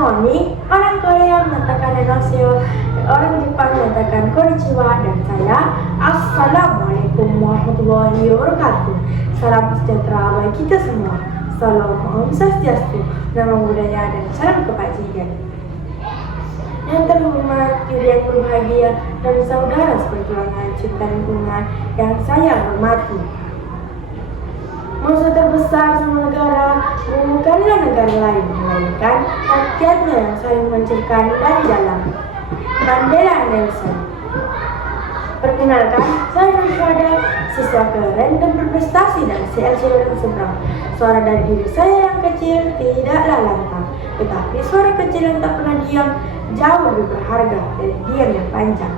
morning, orang Korea mengatakan annyeonghaseyo, orang Jepang mengatakan konnichiwa, dan saya assalamualaikum warahmatullahi wabarakatuh. Salam sejahtera bagi kita semua. Salam Om Swastiastu, nama budaya dan salam kebajikan. Yang terhormat, juri yang berbahagia, dan saudara seperjuangan cinta lingkungan yang saya hormati. Musuh terbesar semua negara bukanlah negara lain, melainkan rakyatnya yang saling mencurkan dari dalam. Mandela Nelson. Perkenalkan, saya Nurfada, siswa keren dan berprestasi dari CLC Lorong Seberang. Suara dari diri saya yang kecil tidaklah lantang, tetapi suara kecil yang tak pernah diam jauh lebih berharga dari diam yang panjang.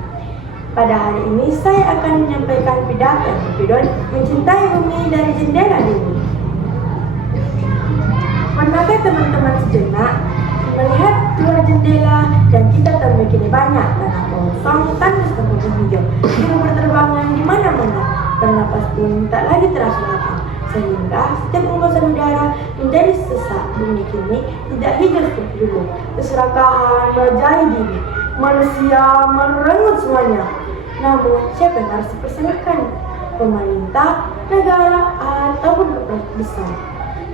Pada hari ini saya akan menyampaikan pidato yang berjudul Mencintai Bumi dari Jendela Diri. Pernahkah teman-teman sejenak melihat keluar jendela dan kita memiliki banyak tanah kosong tanpa setempat hijau, burung berterbangan di mana-mana, bernapas pun tak lagi terasa lapang, sehingga setiap hembusan udara menjadi sesak. Bumi kini tidak hijau seperti dulu, keserakahan merajai diri, manusia merenggut semuanya. Namun siapa yang harus dipersanakan? Pemerintah, negara, ataupun korporat besar?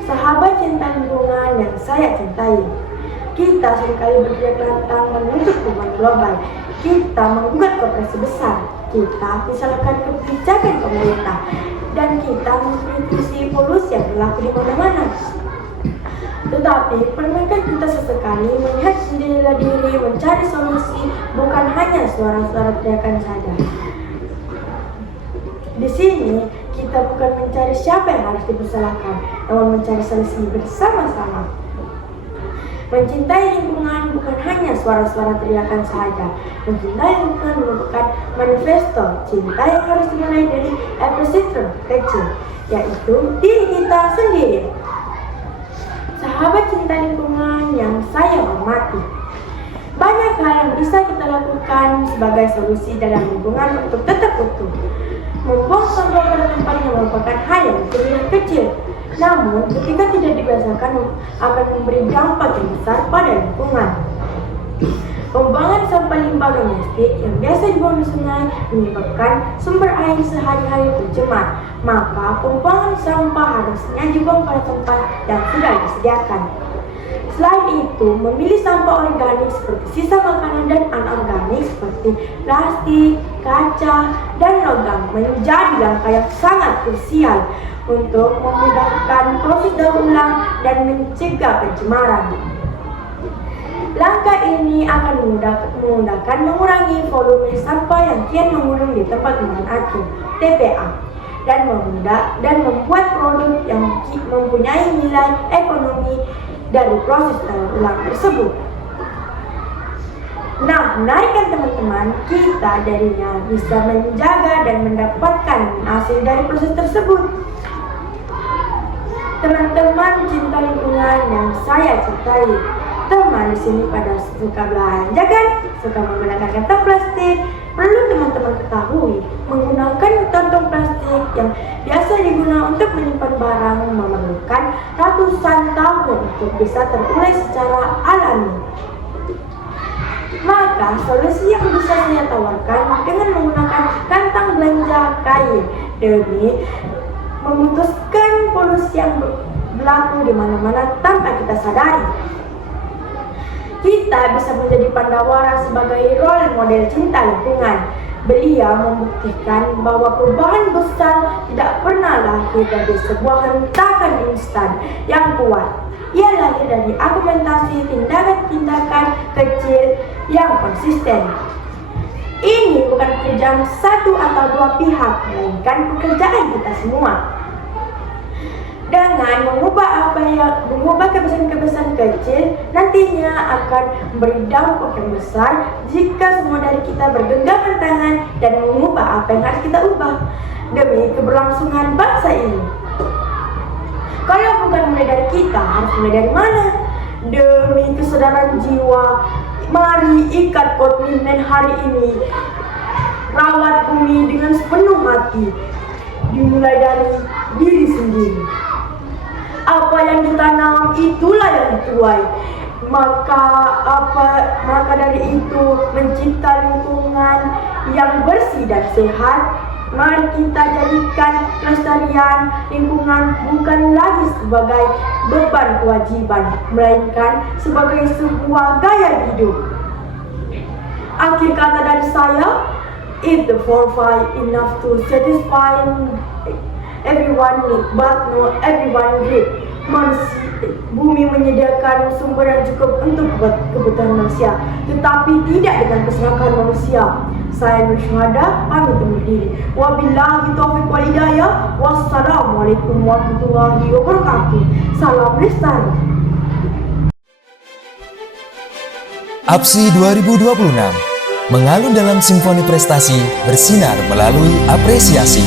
Sahabat cinta lingkungan yang saya cintai, kita seringkali berteriak lantang menuntut perubahan global. Kita menggugat korporasi besar, kita misalkan kebijakan pemerintah, dan kita mengkritisi polusi yang berlaku di mana-mana. Tetapi pernahkah kita sesekali melihat jendela diri mencari solusi, bukan hanya suara-suara teriakan saja? Di sini kita bukan mencari siapa yang harus dipersalahkan, namun mencari solusi bersama-sama. Mencintai lingkungan bukan hanya suara-suara teriakan saja. Mencintai lingkungan merupakan manifesto cinta yang harus dimulai dari epicentrum kecil, yaitu diri kita sendiri. Sahabat cinta lingkungan yang saya hormati, banyak hal yang bisa kita lakukan sebagai solusi dalam lingkungan untuk tetap utuh. Membuang sampah pada tempatnya merupakan hal yang terlihat kecil, namun ketika tidak dibiasakan akan memberi dampak yang besar pada lingkungan. Pembuangan sampah limbah domestik yang biasa dibuang di sungai menyebabkan sumber air sehari-hari tercemar. Maka pembuangan sampah harusnya dibuang pada tempat yang sudah disediakan. Selain itu, memilih sampah organik seperti sisa makanan dan anorganik seperti plastik, kaca, dan logam menjadi langkah yang sangat krusial untuk memudahkan proses daur ulang dan mencegah pencemaran. Langkah ini akan memudahkan mengurangi volume sampah yang kian menggunung di tempat pembuangan akhir (TPA) dan membuat produk yang mempunyai nilai ekonomi dari proses daur ulang tersebut. Nah, menarikkan teman-teman, kita darinya bisa menjaga dan mendapatkan hasil dari proses tersebut. Teman-teman cinta lingkungan yang saya cintai, teman di sini pada suka belanja kan? Suka menggunakan kantong plastik. Perlu teman-teman ketahui, menggunakan kantong plastik yang biasa digunakan untuk menyimpan barang memerlukan ratusan tahun untuk bisa terurai secara alami. Maka solusi yang bisa saya tawarkan dengan menggunakan kantong belanja kain demi memutuskan polusi yang berlaku di mana-mana tanpa kita sadari. Kita bisa menjadi Pandawara sebagai role model cinta lingkungan. Beliau membuktikan bahwa perubahan besar tidak pernah lahir dari sebuah hentakan instan yang kuat. Ia lahir dari argumentasi tindakan-tindakan kecil yang konsisten. Ini bukan pekerjaan satu atau dua pihak, melainkan pekerjaan kita semua. Dengan mengubah kebiasaan-kebiasaan kecil, nantinya akan memberi dampak yang besar jika semua dari kita bergenggaman tangan dan mengubah apa yang harus kita ubah demi keberlangsungan bangsa ini. Kalau bukan mulai dari kita, harus mulai dari mana? Demi kesadaran jiwa, mari ikat komitmen hari ini. Rawat bumi dengan sepenuh hati, dimulai dari diri sendiri. Apa yang ditanam itulah yang dituai. Maka dari itu mencipta lingkungan yang bersih dan sehat. Mari kita jadikan pelestarian lingkungan bukan lagi sebagai beban kewajiban, melainkan sebagai sebuah gaya hidup. Akhir kata dari saya, if the foresight enough to satisfy everyone need, but not everyone great. Bumi menyediakan sumber yang cukup untuk kebutuhan manusia, tetapi tidak dengan keserakahan manusia. Saya Nur Syuhada, pamit undur diri. Wabillahi taufiq wal hidayah. Wassalamualaikum warahmatullahi wabarakatuh. Salam lestari. APSI 2026 mengalun dalam simfoni prestasi, bersinar melalui apresiasi.